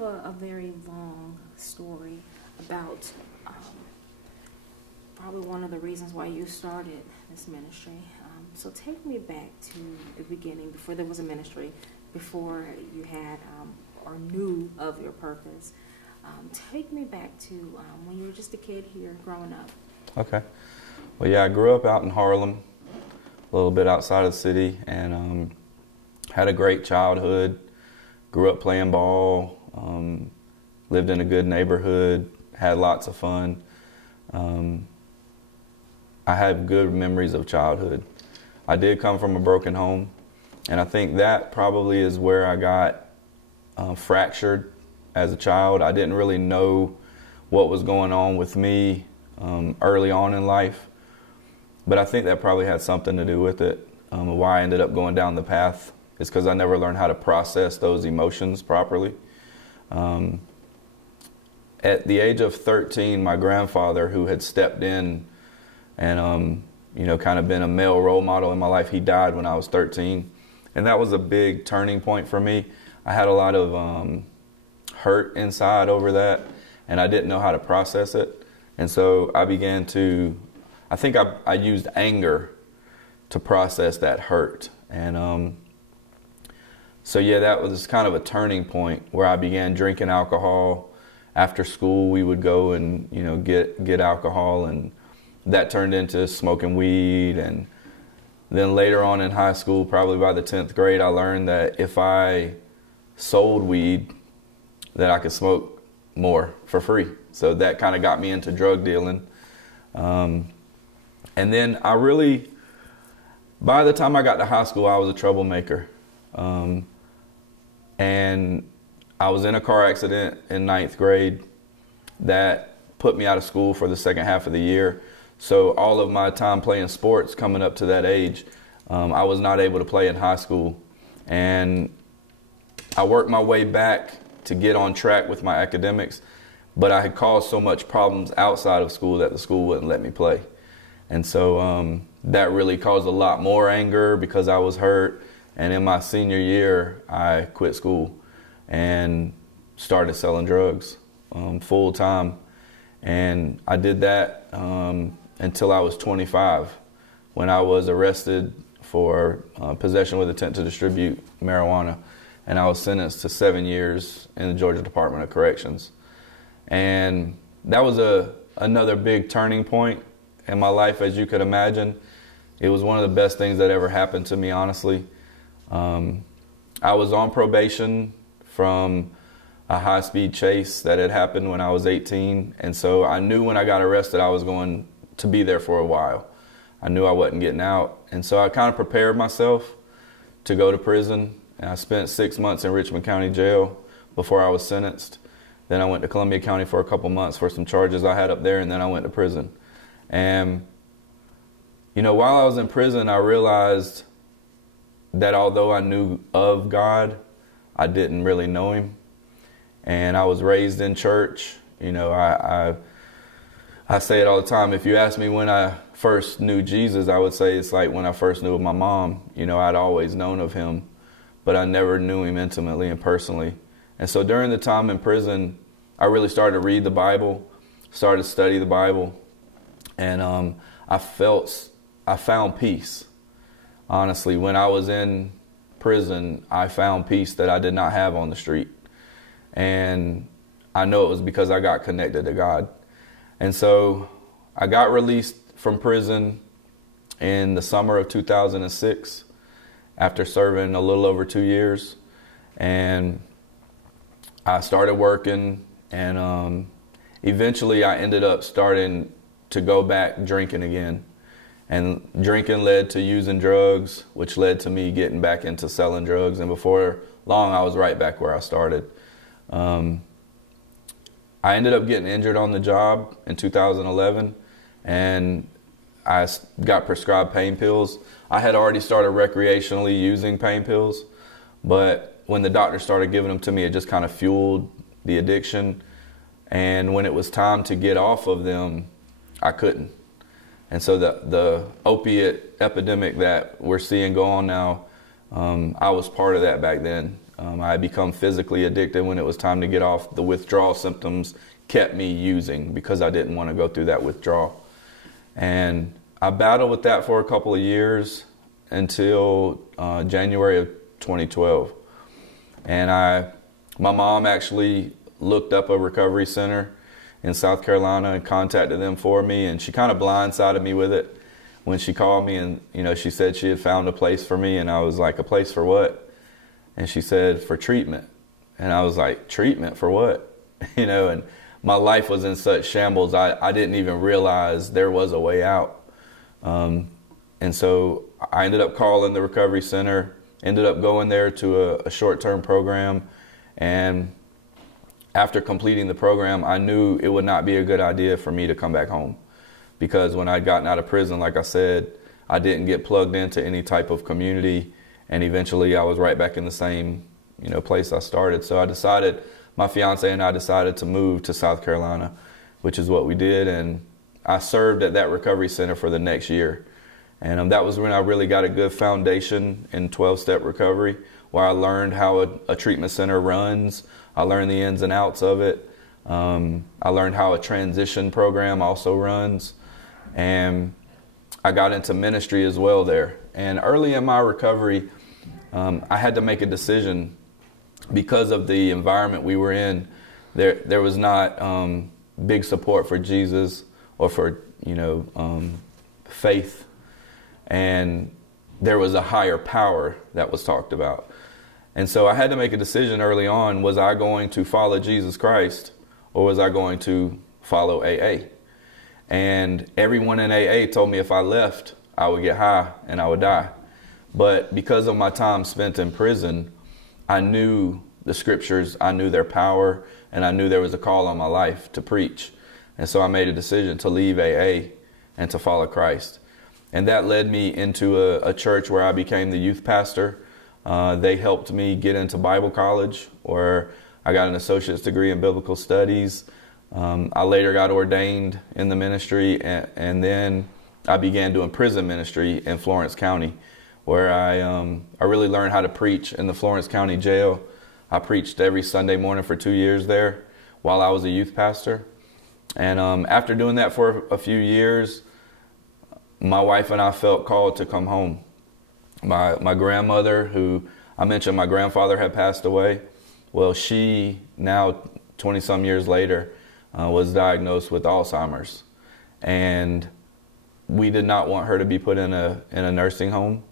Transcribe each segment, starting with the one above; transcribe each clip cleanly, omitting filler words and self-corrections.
have a very long story about probably one of the reasons why you started this ministry. So take me back to the beginning, before there was a ministry, before you had or knew of your purpose. Take me back to when you were just a kid here growing up. Okay. Well, yeah, I grew up out in Harlem, a little bit outside of the city, and had a great childhood. Grew up playing ball, lived in a good neighborhood, had lots of fun. I have good memories of childhood. I did come from a broken home, and I think that probably is where I got fractured as a child. I didn't really know what was going on with me early on in life, but I think that probably had something to do with it. Why I ended up going down the path is because I never learned how to process those emotions properly. At the age of 13, my grandfather, who had stepped in and kind of been a male role model in my life, he died when I was 13, and that was a big turning point for me. I had a lot of hurt inside over that, and I didn't know how to process it. And so I began to, I think I used anger to process that hurt. And so yeah, that was kind of a turning point where I began drinking alcohol. After school, we would go and get alcohol, and that turned into smoking weed. And then later on in high school, probably by the 10th grade, I learned that if I sold weed, that I could smoke more for free. So that kind of got me into drug dealing. And then by the time I got to high school, I was a troublemaker. And I was in a car accident in 9th grade that put me out of school for the second half of the year. So all of my time playing sports coming up to that age, I was not able to play in high school. And I worked my way back to get on track with my academics, but I had caused so much problems outside of school that the school wouldn't let me play. And so that really caused a lot more anger because I was hurt. And in my senior year, I quit school and started selling drugs full time. And I did that until I was 25, when I was arrested for possession with intent to distribute marijuana. And I was sentenced to 7 years in the Georgia Department of Corrections. And that was another big turning point in my life, as you could imagine. It was one of the best things that ever happened to me, honestly. I was on probation from a high-speed chase that had happened when I was 18. And so I knew when I got arrested I was going to be there for a while. I knew I wasn't getting out. And so I kind of prepared myself to go to prison. And I spent 6 months in Richmond County Jail before I was sentenced. Then I went to Columbia County for a couple months for some charges I had up there, and then I went to prison. And, while I was in prison, I realized that although I knew of God, I didn't really know Him. And I was raised in church. I say it all the time. If you ask me when I first knew Jesus, I would say it's like when I first knew of my mom. I'd always known of Him, but I never knew Him intimately and personally. And so during the time in prison, I really started to read the Bible, started to study the Bible, and I found peace. Honestly, when I was in prison, I found peace that I did not have on the street. And I know it was because I got connected to God. And so I got released from prison in the summer of 2006 after serving a little over 2 years. And I started working, and eventually I ended up starting to go back drinking again. And drinking led to using drugs, which led to me getting back into selling drugs. And before long, I was right back where I started. I ended up getting injured on the job in 2011, and I got prescribed pain pills. I had already started recreationally using pain pills, but when the doctor started giving them to me, it just kind of fueled the addiction. And when it was time to get off of them, I couldn't. And so the opiate epidemic that we're seeing go on now, I was part of that back then. I had become physically addicted when it was time to get off. The withdrawal symptoms kept me using because I didn't want to go through that withdrawal. And I battled with that for a couple of years until January of 2012. And my mom actually looked up a recovery center in South Carolina and contacted them for me, and she kind of blindsided me with it when she called me, and she said she had found a place for me, and I was like, a place for what? And she said, for treatment. And I was like, treatment for what? And my life was in such shambles, I didn't even realize there was a way out. And so I ended up calling the recovery center, ended up going there to a short-term program, and after completing the program, I knew it would not be a good idea for me to come back home, because when I'd gotten out of prison, like I said, I didn't get plugged into any type of community, and eventually I was right back in the same place I started. So my fiance and I decided to move to South Carolina, which is what we did, and I served at that recovery center for the next year. And that was when I really got a good foundation in 12-step recovery, where I learned how a treatment center runs. I learned the ins and outs of it. I learned how a transition program also runs. And I got into ministry as well there. And early in my recovery, I had to make a decision because of the environment we were in. There was not big support for Jesus or for faith, and there was a higher power that was talked about. And so I had to make a decision early on. Was I going to follow Jesus Christ, or was I going to follow AA? And everyone in AA told me if I left, I would get high and I would die. But because of my time spent in prison, I knew the scriptures, I knew their power, and I knew there was a call on my life to preach. And so I made a decision to leave AA and to follow Christ. And that led me into a church where I became the youth pastor. They helped me get into Bible college, where I got an associate's degree in biblical studies. I later got ordained in the ministry, and then I began doing prison ministry in Florence County, where I really learned how to preach in the Florence County jail. I preached every Sunday morning for 2 years there while I was a youth pastor. And after doing that for a few years, my wife and I felt called to come home. My grandmother, who I mentioned my grandfather had passed away, well, she now 20-some years later was diagnosed with Alzheimer's. And we did not want her to be put in a nursing home.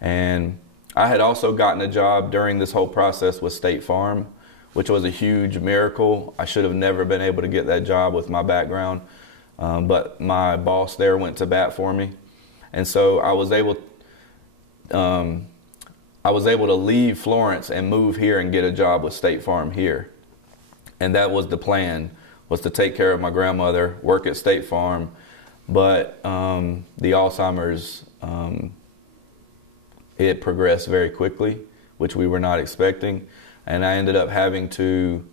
And I had also gotten a job during this whole process with State Farm, which was a huge miracle. I should have never been able to get that job with my background, but my boss there went to bat for me. And so I was able to leave Florence and move here and get a job with State Farm here. And that was the plan, was to take care of my grandmother, work at State Farm. But the Alzheimer's, it progressed very quickly, which we were not expecting. And I ended up having to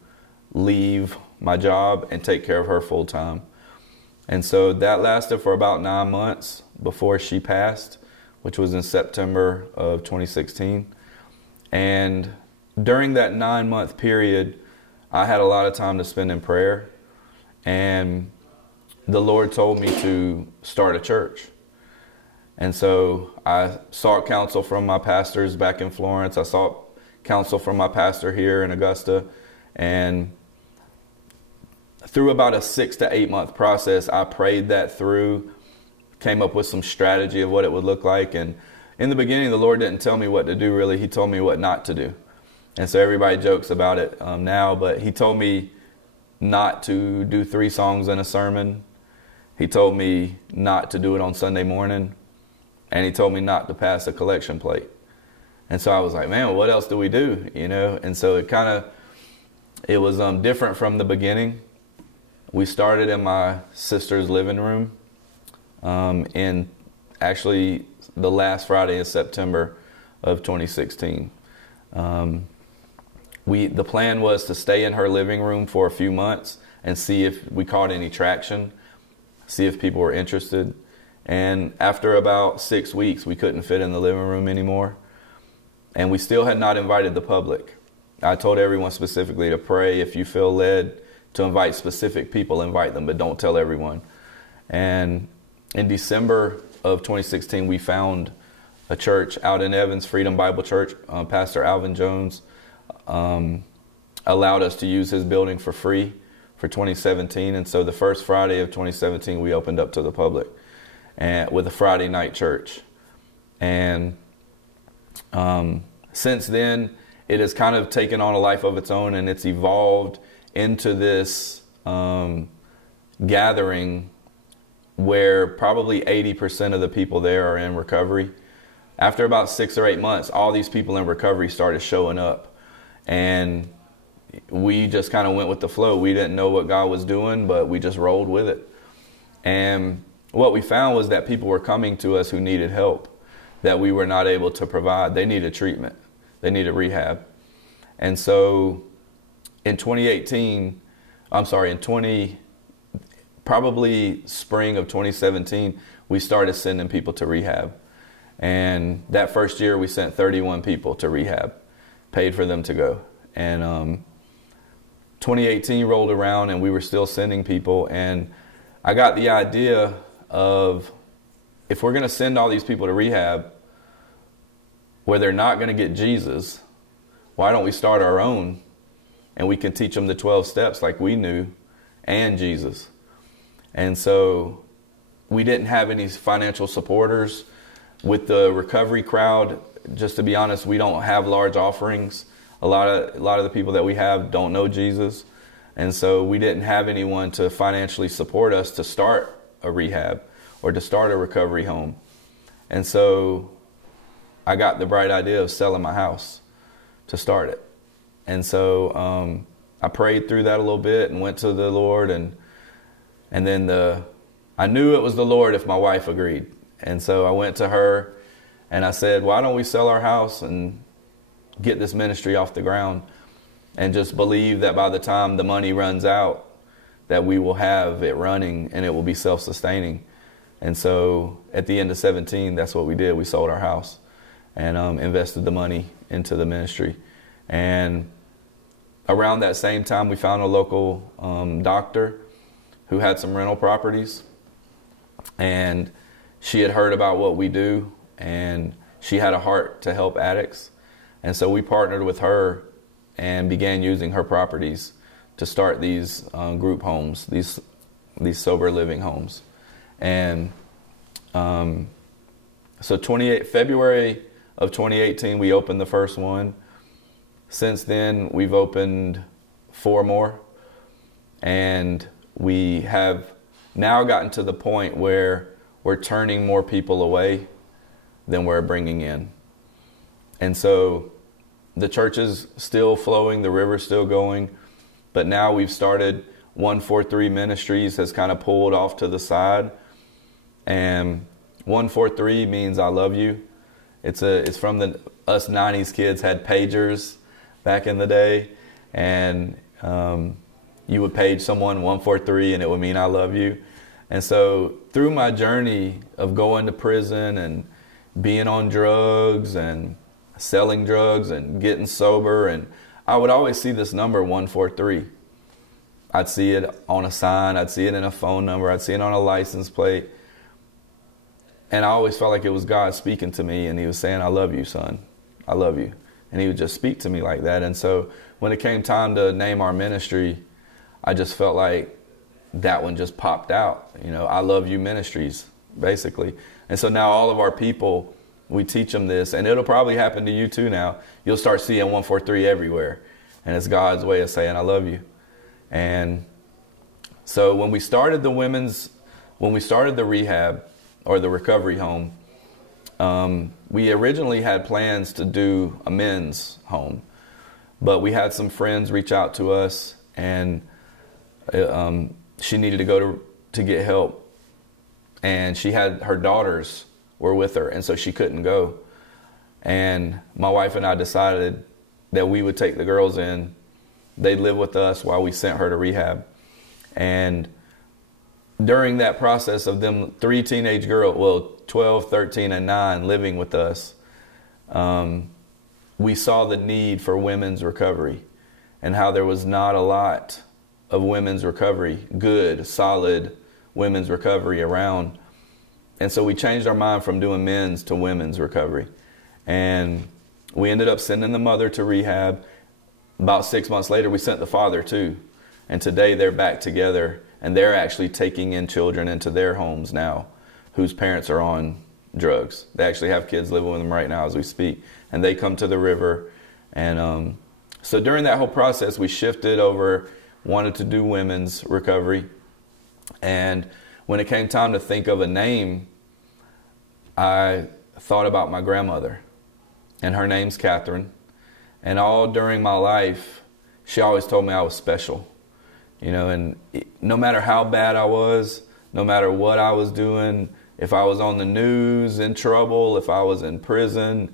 leave my job and take care of her full time. And so that lasted for about 9 months before she passed, which was in September of 2016. And during that 9-month period, I had a lot of time to spend in prayer. And the Lord told me to start a church. And so I sought counsel from my pastors back in Florence. I sought counsel from my pastor here in Augusta. And through about a 6 to 8 month process, I prayed that through, came up with some strategy of what it would look like. And in the beginning, the Lord didn't tell me what to do, really. He told me what not to do. And so everybody jokes about it now, but he told me not to do 3 songs in a sermon. He told me not to do it on Sunday morning. And he told me not to pass a collection plate. And so I was like, man, what else do we do? And so it was different from the beginning. We started in my sister's living room in actually the last Friday in September of 2016. The plan was to stay in her living room for a few months and see if we caught any traction, see if people were interested. And after about 6 weeks, we couldn't fit in the living room anymore. And we still had not invited the public. I told everyone specifically to pray. If you feel led to invite specific people, invite them, but don't tell everyone. And in December of 2016, we found a church out in Evans, Freedom Bible Church. Pastor Alvin Jones allowed us to use his building for free for 2017. And so the first Friday of 2017, we opened up to the public and with a Friday night church. And since then, it has kind of taken on a life of its own, and it's evolved into this gathering where probably 80% of the people there are in recovery. After about 6 or 8 months, all these people in recovery started showing up, and we just kind of went with the flow. We didn't know what God was doing, but we just rolled with it. And what we found was that people were coming to us who needed help that we were not able to provide. They needed treatment. They needed rehab. And so in 2018, probably spring of 2017, we started sending people to rehab. And that first year we sent 31 people to rehab, paid for them to go. And 2018 rolled around and we were still sending people. And I got the idea of, if we're going to send all these people to rehab where they're not going to get Jesus, why don't we start our own and we can teach them the 12 steps like we knew and Jesus. And so we didn't have any financial supporters with the recovery crowd. Just to be honest, we don't have large offerings. A lot of the people that we have don't know Jesus. And so we didn't have anyone to financially support us to start a rehab or to start a recovery home. And so I got the bright idea of selling my house to start it. And so I prayed through that a little bit and went to the Lord, and then I knew it was the Lord if my wife agreed. And so I went to her and I said, why don't we sell our house and get this ministry off the ground, and just believe that by the time the money runs out that we will have it running and it will be self-sustaining. And so at the end of 17, that's what we did. We sold our house and invested the money into the ministry. And around that same time, we found a local doctor who had some rental properties, and she had heard about what we do, and she had a heart to help addicts. And so we partnered with her and began using her properties to start these group homes, these sober living homes. And so February of 2018, we opened the first one. Since then, we've opened 4 more. And we have now gotten to the point where we're turning more people away than we're bringing in. And so the church is still flowing, the river's still going, but now we've started 143 Ministries has kind of pulled off to the side. And 143 means I love you. It's from us 90s kids had pagers back in the day, and you would page someone 143 and it would mean I love you. And so through my journey of going to prison and being on drugs and selling drugs and getting sober, and I would always see this number 143. I'd see it on a sign, I'd see it in a phone number, I'd see it on a license plate. And I always felt like it was God speaking to me, and he was saying, I love you, son. I love you. And he would just speak to me like that. And so when it came time to name our ministry, I just felt like that one just popped out. You know, I Love You Ministries, basically. And so now all of our people, we teach them this, and it'll probably happen to you too now. You'll start seeing 143 everywhere. And it's God's way of saying, I love you. And so when we started the rehab or the recovery home, we originally had plans to do a men's home, but we had some friends reach out to us, and she needed to go to get help, and she had her daughters were with her, and so she couldn't go. And my wife and I decided that we would take the girls in. They'd live with us while we sent her to rehab. And during that process of them 3 teenage girls, 12, 13, and 9 living with us, we saw the need for women's recovery and how there was not a lot of women's recovery, good, solid women's recovery around. And so we changed our mind from doing men's to women's recovery. And we ended up sending the mother to rehab. About 6 months later, we sent the father too. And today they're back together, and they're actually taking in children into their homes now whose parents are on drugs. They actually have kids living with them right now as we speak. And they come to the river. And so during that whole process, we shifted over, wanted to do women's recovery. And when it came time to think of a name, I thought about my grandmother. And her name's Catherine. And all during my life, she always told me I was special. You know, and no matter how bad I was, no matter what I was doing, if I was on the news in trouble, if I was in prison,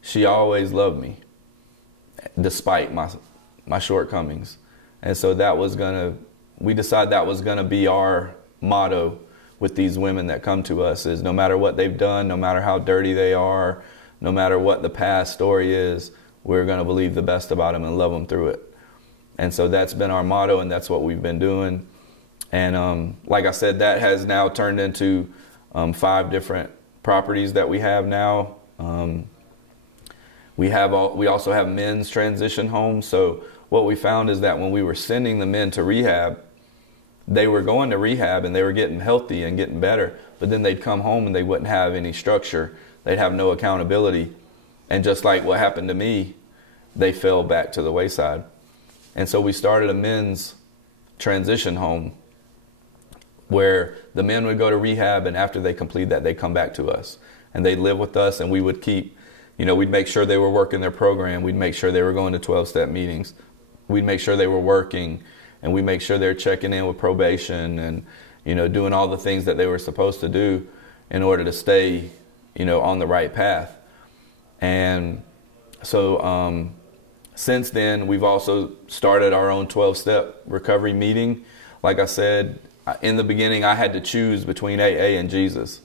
she always loved me, despite my shortcomings. And so we decided that was gonna be our motto with these women that come to us, is no matter what they've done, no matter how dirty they are, no matter what the past story is, we're gonna believe the best about them and love them through it. And so that's been our motto, and that's what we've been doing. And like I said, that has now turned into 5 different properties that we have now. We also have men's transition homes. So what we found is that when we were sending the men to rehab, they were going to rehab and they were getting healthy and getting better, but then they'd come home and they wouldn't have any structure. They'd have no accountability. And just like what happened to me, they fell back to the wayside. And so we started a men's transition home where the men would go to rehab, and after they complete that, they'd come back to us. And they'd live with us, and we would keep, we'd make sure they were working their program. We'd make sure they were going to 12-step meetings. We'd make sure they were working, and we'd make sure they're checking in with probation and, doing all the things that they were supposed to do in order to stay, on the right path. And so since then, we've also started our own 12-step recovery meeting. Like I said, in the beginning, I had to choose between AA and Jesus.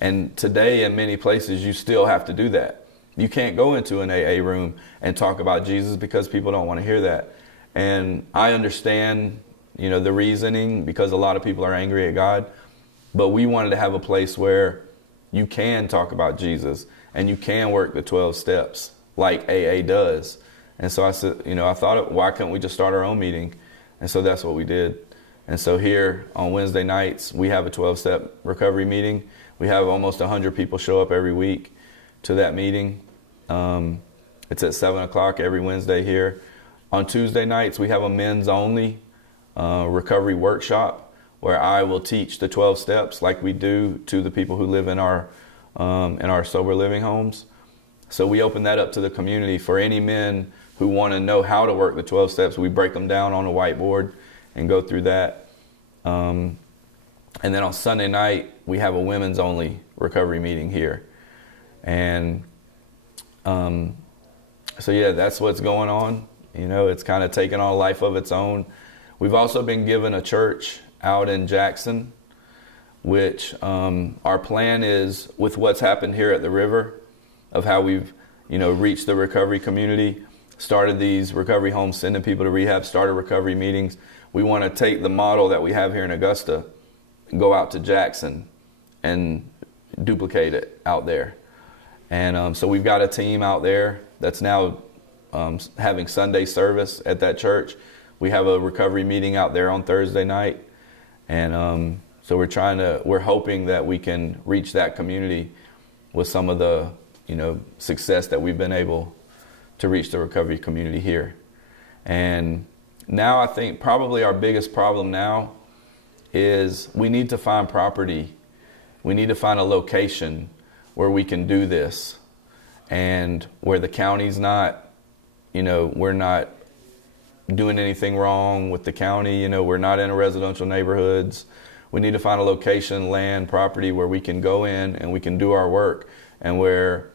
And today, in many places, you still have to do that. You can't go into an AA room and talk about Jesus because people don't want to hear that. And I understand, the reasoning, because a lot of people are angry at God. But we wanted to have a place where you can talk about Jesus and you can work the 12 steps like AA does. And so I said, I thought, why couldn't we just start our own meeting? And so that's what we did. And so here on Wednesday nights, we have a 12-step recovery meeting. We have almost 100 people show up every week to that meeting. It's at 7 o'clock every Wednesday here. On Tuesday nights, we have a men's only recovery workshop where I will teach the 12 steps like we do to the people who live in our sober living homes. So we open that up to the community for any men who want to know how to work the 12 steps. We break them down on a whiteboard and go through that. And then on Sunday night, we have a women's only recovery meeting here. And so yeah, that's what's going on. It's kind of taken on a life of its own. We've also been given a church out in Jackson, which our plan is, with what's happened here at the river, of how we've reached the recovery community, started these recovery homes, sending people to rehab, started recovery meetings. We want to take the model that we have here in Augusta and go out to Jackson and duplicate it out there. And so we've got a team out there that's now having Sunday service at that church. We have a recovery meeting out there on Thursday night. And so we're hoping that we can reach that community with some of the, success that we've been able to reach the recovery community here. And now I think probably our biggest problem now is we need to find property. We need to find a location where we can do this, and where the county's not, we're not doing anything wrong with the county. We're not in residential neighborhoods. We need to find a location, land, property where we can go in and we can do our work, and where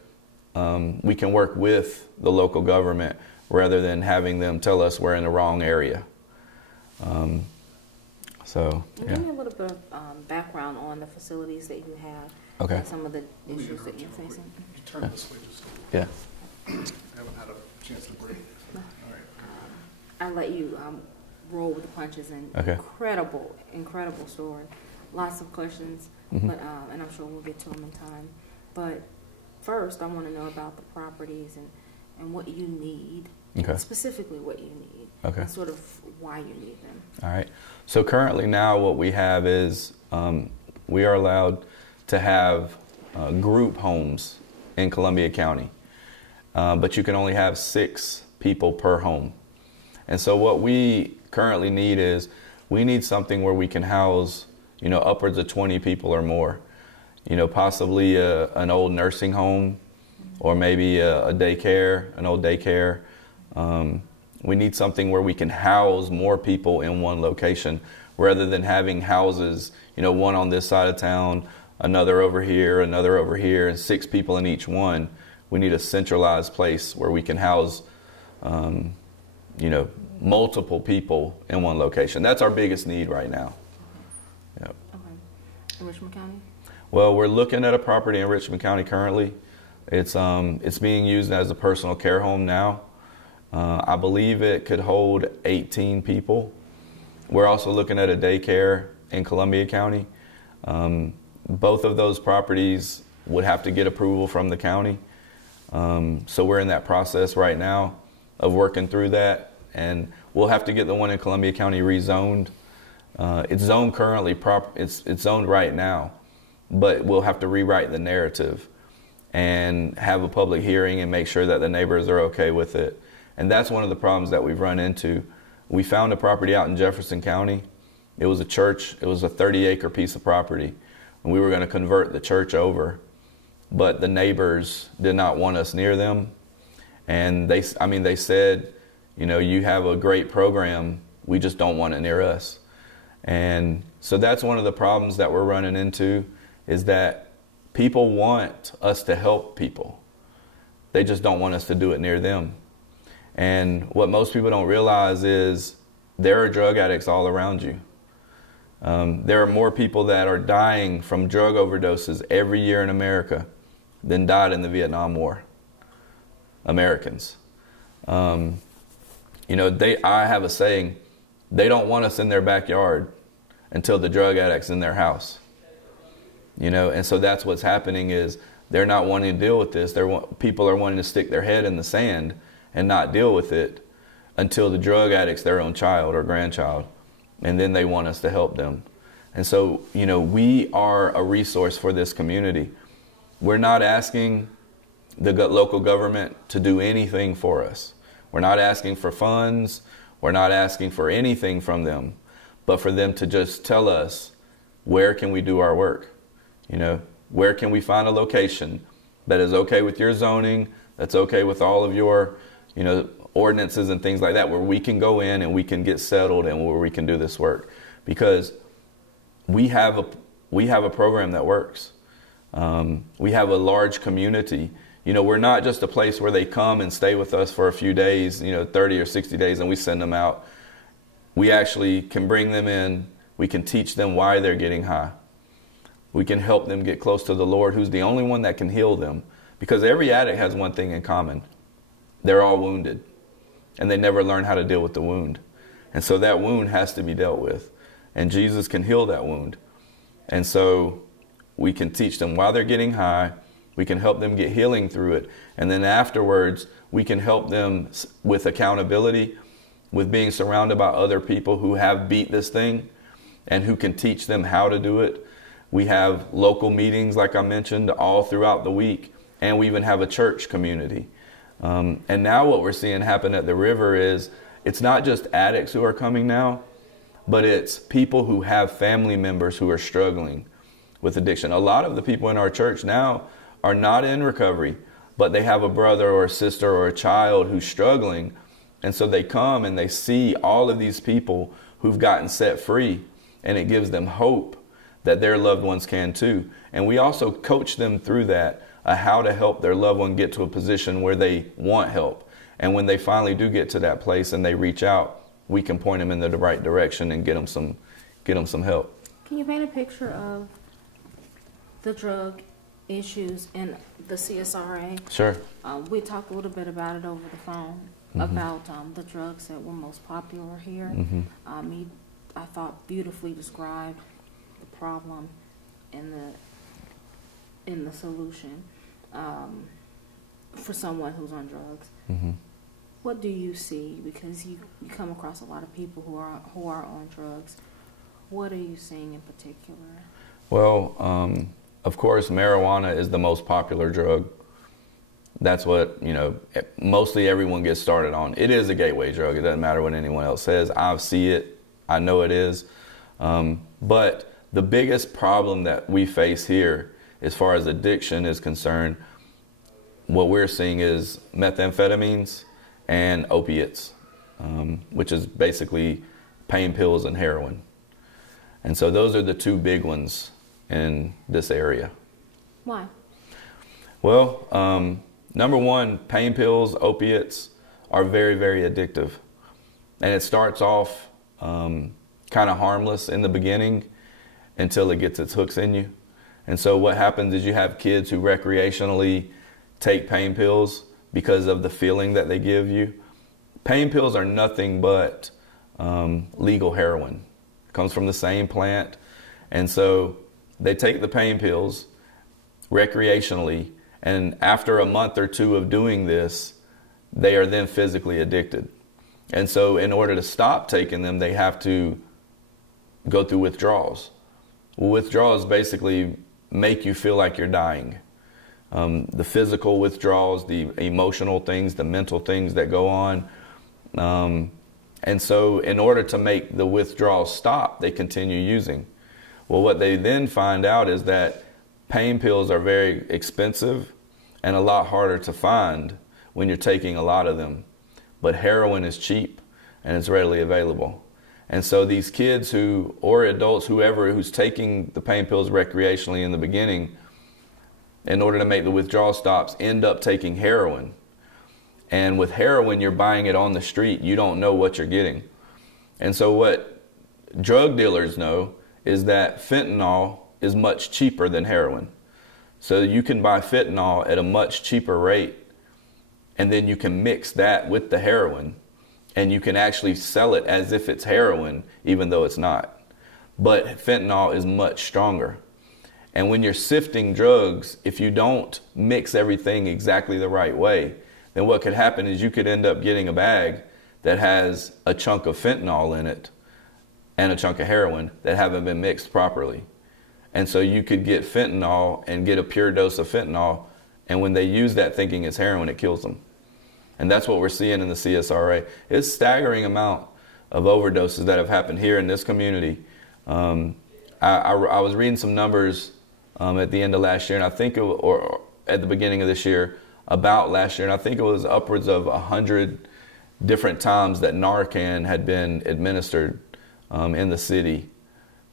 we can work with the local government rather than having them tell us we're in the wrong area. Give me a little bit of background on the facilities that you have. Okay. And some of the issues that you're facing. You turn this way just a little. Yeah. Haven't had a chance to breathe. So, all right. I'll let you roll with the punches. And Okay. incredible story. Lots of questions, but and I'm sure we'll get to them in time. But first, I want to know about the properties and what you need. Okay. Specifically what you need. Okay. And sort of why you need them. All right. So currently now what we have is we are allowed to have group homes in Columbia County, but you can only have 6 people per home. And so what we currently need is we need something where we can house, upwards of 20 people or more. Possibly an old nursing home or maybe a daycare, an old daycare. We need something where we can house more people in one location rather than having houses, one on this side of town, another over here, and 6 people in each one. We need a centralized place where we can house, multiple people in one location. That's our biggest need right now. Yep. Okay. In Richmond County? Well, we're looking at a property in Richmond County currently. It's being used as a personal care home now. I believe it could hold 18 people. We're also looking at a daycare in Columbia County. Both of those properties would have to get approval from the county. So we're in that process right now of working through that. And we'll have to get the one in Columbia County rezoned. It's zoned currently, it's zoned right now, but we'll have to rewrite the narrative and have a public hearing and make sure that the neighbors are okay with it. And that's one of the problems that we've run into. We found a property out in Jefferson County. It was a church. It was a 30-acre piece of property. And we were going to convert the church over. But the neighbors did not want us near them. And they said, you have a great program. We just don't want it near us. And so that's one of the problems that we're running into, is that people want us to help people. They just don't want us to do it near them. And what most people don't realize is there are drug addicts all around you. There are more people that are dying from drug overdoses every year in America than died in the Vietnam War. Americans. I have a saying, they don't want us in their backyard until the drug addict's in their house. And so that's what's happening, is they're not wanting to deal with this. People are wanting to stick their head in the sand and not deal with it until the drug addict's their own child or grandchild. And then they want us to help them. And so, we are a resource for this community. We're not asking the local government to do anything for us. We're not asking for funds. We're not asking for anything from them, but for them to just tell us, where can we do our work? Where can we find a location that is okay with your zoning, that's okay with all of your ordinances and things like that, where we can go in and we can get settled and where we can do this work. Because we have a program that works. We have a large community. We're not just a place where they come and stay with us for a few days, 30 or 60 days, and we send them out. We actually can bring them in. We can teach them why they're getting high. We can help them get close to the Lord, who's the only one that can heal them. Because every addict has one thing in common. They're all wounded. And they never learn how to deal with the wound. And so that wound has to be dealt with. And Jesus can heal that wound. And so we can teach them while they're getting high. We can help them get healing through it. And then afterwards, we can help them with accountability, with being surrounded by other people who have beat this thing and who can teach them how to do it. We have local meetings, like I mentioned, all throughout the week. And we even have a church community. And now what we're seeing happen at the river is it's not just addicts who are coming now, but it's people who have family members who are struggling with addiction. A lot of the people in our church now are not in recovery, but they have a brother or a sister or a child who's struggling. And so they come and they see all of these people who've gotten set free, and it gives them hope that their loved ones can too. And we also coach them through that, how to help their loved one get to a position where they want help. And when they finally do get to that place and they reach out, we can point them in the right direction and get them some help. Can you paint a picture of the drug issues in the CSRA. Sure. We talked a little bit about it over the phone, about the drugs that were most popular here. He, I thought, beautifully described the problem and the solution for someone who's on drugs. What do you see? Because you come across a lot of people who are on drugs. What are you seeing in particular? Well, of course, marijuana is the most popular drug. That's what, mostly everyone gets started on. It is a gateway drug. It doesn't matter what anyone else says. I see it. I know it is. But the biggest problem that we face here, as far as addiction is concerned, what we're seeing is methamphetamines and opiates, which is basically pain pills and heroin. And so those are the two big ones in this area. Why? Well, number one, pain pills, opiates are very, very addictive. And it starts off kind of harmless in the beginning until it gets its hooks in you. And so what happens is you have kids who recreationally take pain pills because of the feeling that they give you. Pain pills are nothing but legal heroin. It comes from the same plant. And so they take the pain pills recreationally, and after a month or two of doing this, they are then physically addicted. And so in order to stop taking them, they have to go through withdrawals. Well, withdrawals basically make you feel like you're dying. The physical withdrawals, the emotional things, the mental things that go on. And so in order to make the withdrawal stop, they continue using. Well, what they then find out is that pain pills are very expensive and a lot harder to find when you're taking a lot of them. But heroin is cheap and it's readily available. And so these kids or adults, who's taking the pain pills recreationally in the beginning, in order to make the withdrawal stops, end up taking heroin. And with heroin, you're buying it on the street. You don't know what you're getting. And so what drug dealers know is that fentanyl is much cheaper than heroin. So you can buy fentanyl at a much cheaper rate, and then you can mix that with the heroin, and you can actually sell it as if it's heroin, even though it's not. But fentanyl is much stronger. And when you're sifting drugs, if you don't mix everything exactly the right way, then what could happen is you could end up getting a bag that has a chunk of fentanyl in it and a chunk of heroin that haven't been mixed properly. And so you could get fentanyl and get a pure dose of fentanyl, and when they use that thinking it's heroin, it kills them. And that's what we're seeing in the CSRA. It's a staggering amount of overdoses that have happened here in this community. I was reading some numbers at the end of last year, and I think or at the beginning of this year, about last year, and I think it was upwards of 100 different times that Narcan had been administered in the city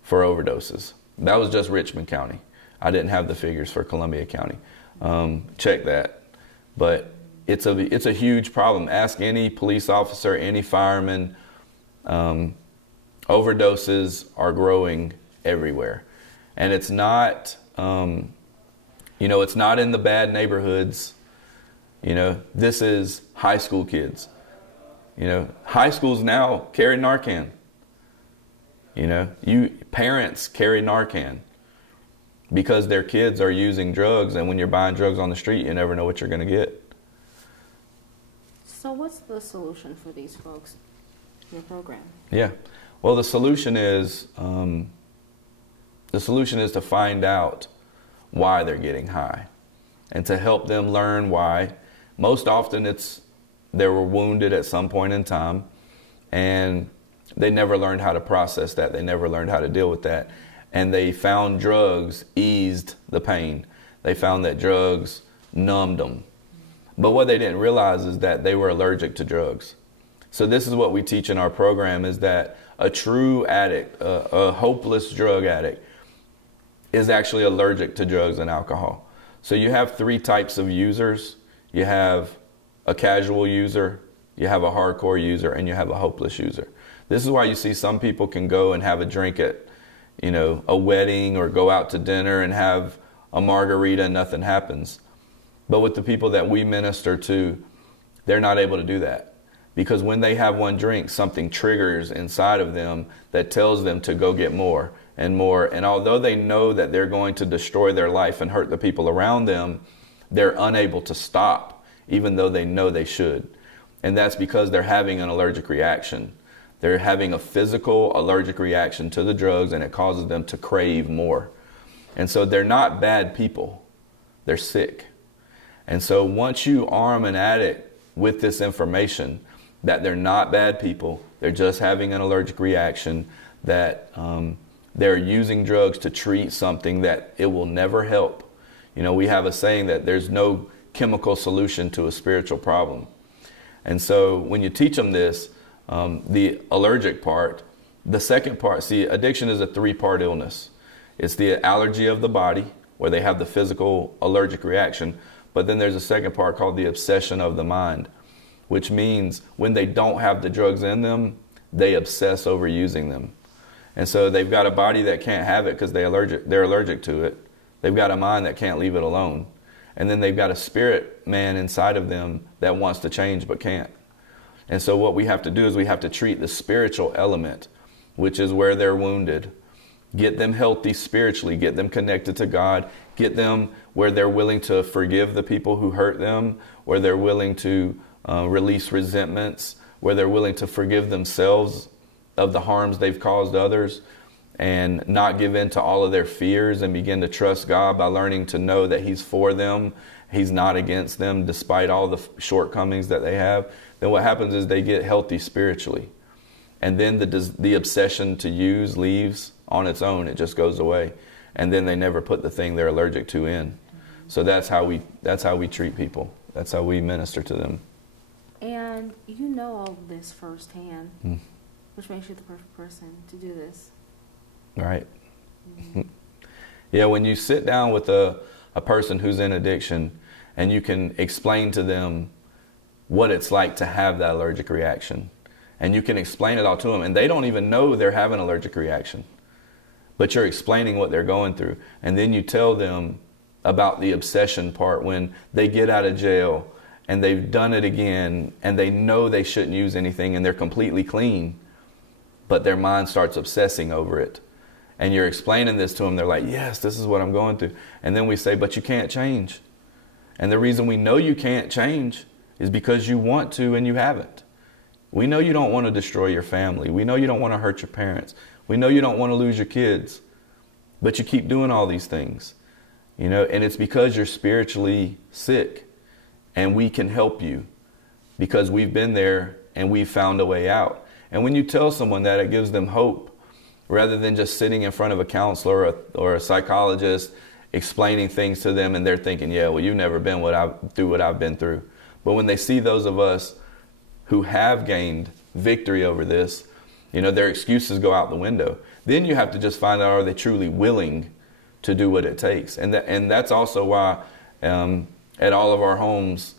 for overdoses. That was just Richmond County. I didn't have the figures for Columbia County. Check that. But it's a huge problem. Ask any police officer, any fireman. Overdoses are growing everywhere. And it's not, it's not in the bad neighborhoods. This is high school kids. High schools now carry Narcan. Parents carry Narcan because their kids are using drugs, and when you're buying drugs on the street, you never know what you're going to get. So what's the solution for these folks in your program? Yeah. Well, the solution is to find out why they're getting high and to help them learn why. Most often they were wounded at some point in time, and they never learned how to process that. They never learned how to deal with that. And they found drugs eased the pain. They found that drugs numbed them. But what they didn't realize is that they were allergic to drugs. So this is what we teach in our program, is that a true addict, a hopeless drug addict, is actually allergic to drugs and alcohol. So you have three types of users. You have a casual user, you have a hardcore user, and you have a hopeless user. This is why you see some people can go and have a drink at, a wedding, or go out to dinner and have a margarita and nothing happens. But with the people that we minister to, they're not able to do that. Because when they have one drink, something triggers inside of them that tells them to go get more and more. And although they know that they're going to destroy their life and hurt the people around them, they're unable to stop, even though they know they should. And that's because they're having an allergic reaction. They're having a physical allergic reaction to the drugs, and it causes them to crave more. And so they're not bad people. They're sick. And so once you arm an addict with this information, that they're not bad people, they're just having an allergic reaction, that they're using drugs to treat something that it will never help. You know, we have a saying that there's no chemical solution to a spiritual problem. And so when you teach them this, the allergic part, the second part, see, addiction is a 3-part illness. It's the allergy of the body, where they have the physical allergic reaction, but then there's a second part called the obsession of the mind, which means when they don't have the drugs in them, they obsess over using them. And so they've got a body that can't have it because they're allergic to it. They've got a mind that can't leave it alone. And then they've got a spirit man inside of them that wants to change but can't. And so what we have to do is we have to treat the spiritual element, which is where they're wounded. Get them healthy spiritually, get them connected to God, get them where they're willing to forgive the people who hurt them, where they're willing to release resentments, where they're willing to forgive themselves of the harms they've caused others, and not give in to all of their fears and begin to trust God by learning to know that He's for them, He's not against them despite all the shortcomings that they have. Then what happens is they get healthy spiritually. And then the obsession to use leaves on its own. It just goes away. And then they never put the thing they're allergic to in. So that's how we treat people. That's how we minister to them. And you know all of this firsthand, which makes you the perfect person to do this. Right. Yeah, when you sit down with a person who's in addiction and you can explain to them what it's like to have that allergic reaction, and you can explain it all to them, and they don't even know they're having an allergic reaction, but you're explaining what they're going through. And then you tell them about the obsession part when they get out of jail and they've done it again and they know they shouldn't use anything and they're completely clean, but their mind starts obsessing over it. And you're explaining this to them. They're like, yes, this is what I'm going through. And then we say, but you can't change. And the reason we know you can't change is because you want to and you haven't. We know you don't want to destroy your family. We know you don't want to hurt your parents. We know you don't want to lose your kids. But you keep doing all these things. You know, and it's because you're spiritually sick. And we can help you because we've been there and we've found a way out. And when you tell someone that, it gives them hope. Rather than just sitting in front of a counselor or a psychologist explaining things to them and they're thinking, yeah, well, you've never been through what I've been through. But when they see those of us who have gained victory over this, you know, their excuses go out the window. Then you have to just find out, are they truly willing to do what it takes? And that's also why at all of our homes,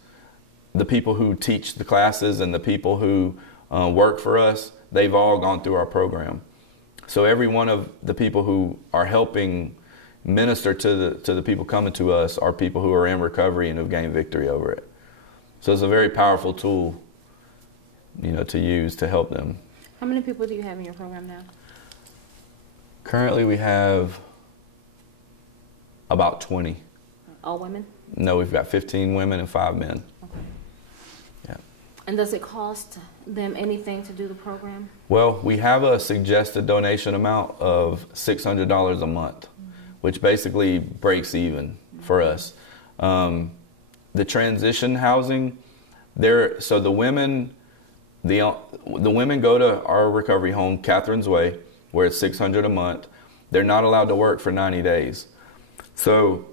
the people who teach the classes and the people who work for us, they've all gone through our program. So every one of the people who are helping minister to the people coming to us are people who are in recovery and have gained victory over it. So it's a very powerful tool, you know, to use to help them. How many people do you have in your program now? Currently we have about 20. All women? No, we've got 15 women and 5 men. Okay. Yeah. And does it cost them anything to do the program? Well, we have a suggested donation amount of $600 a month, which basically breaks even for us. The transition housing, so the women go to our recovery home, Catherine's Way, where it's $600 a month. They're not allowed to work for 90 days. So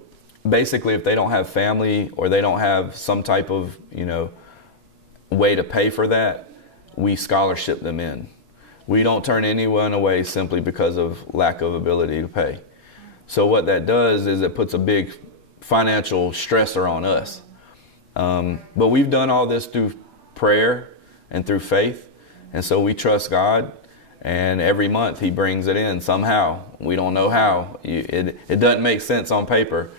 basically, if they don't have family or they don't have some type of, you know, way to pay for that, we scholarship them in. We don't turn anyone away simply because of lack of ability to pay. So what that does is it puts a big financial stressor on us. But we've done all this through prayer and through faith. And so we trust God. And every month He brings it in somehow. We don't know how. It doesn't make sense on paper.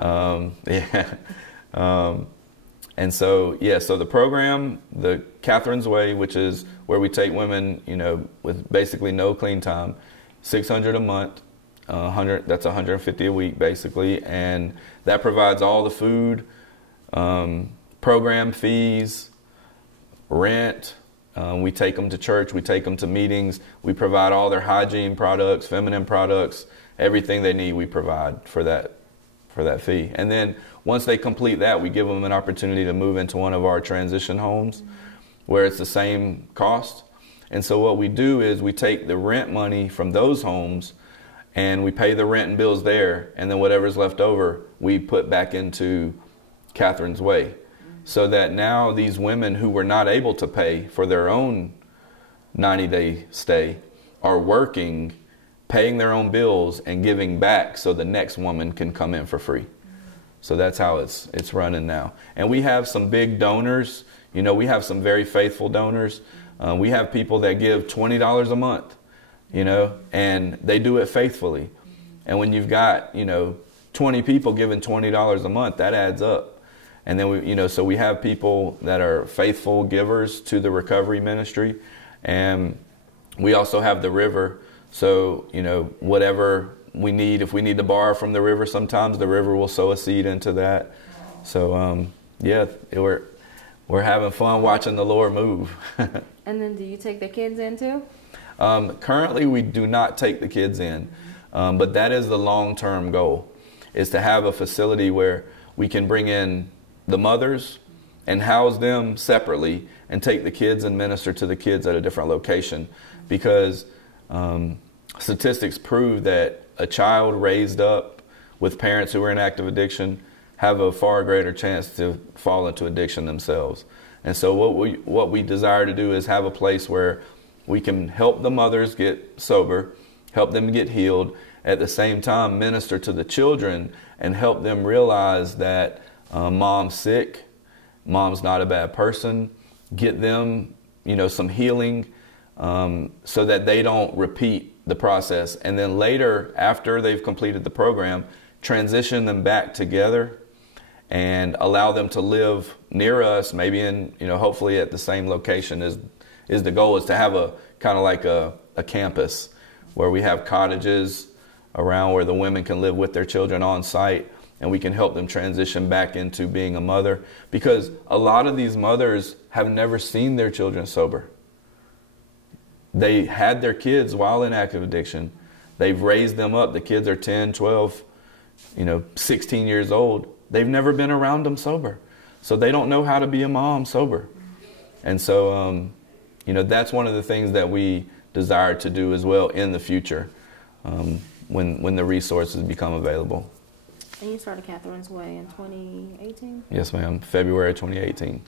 Yeah. And so, so the program, the Catherine's Way, which is where we take women, with basically no clean time, $600 a month, 100, that's $150 a week basically, and that provides all the food, program fees, rent. We take them to church, we take them to meetings, we provide all their hygiene products, feminine products, everything they need we provide for that fee. And then once they complete that, we give them an opportunity to move into one of our transition homes where it's the same cost. And so what we do is we take the rent money from those homes and we pay the rent and bills there, and then whatever's left over we put back into Catherine's Way. So that now these women who were not able to pay for their own 90-day stay are working, paying their own bills, and giving back so the next woman can come in for free. So that's how it's running now. And we have some big donors. We have some very faithful donors. We have people that give $20 a month, and they do it faithfully. And when you've got, 20 people giving $20 a month, that adds up. And then so we have people that are faithful givers to the recovery ministry, and we also have the river. So whatever we need, if we need to borrow from the river, sometimes the river will sow a seed into that. So we're having fun watching the Lord move. And then, do you take the kids in too? Currently, we do not take the kids in, but that is the long-term goal: is to have a facility where we can bring in the mothers and house them separately and take the kids and minister to the kids at a different location, because statistics prove that a child raised up with parents who are in active addiction have a far greater chance to fall into addiction themselves. And so what we desire to do is have a place where we can help the mothers get sober, help them get healed, at the same time minister to the children and help them realize that mom's sick, mom's not a bad person, get them, some healing, so that they don't repeat the process. And then later, after they've completed the program, transition them back together and allow them to live near us, maybe in, hopefully at the same location. Is the goal is to have a kind of like a campus where we have cottages around where the women can live with their children on site, and we can help them transition back into being a mother, because a lot of these mothers have never seen their children sober. They had their kids while in active addiction. They've raised them up. The kids are 10, 12, 16 years old. They've never been around them sober. So they don't know how to be a mom sober. And so, that's one of the things that we desire to do as well in the future, when the resources become available. And you started Catherine's Way in 2018? Yes, ma'am. February 2018.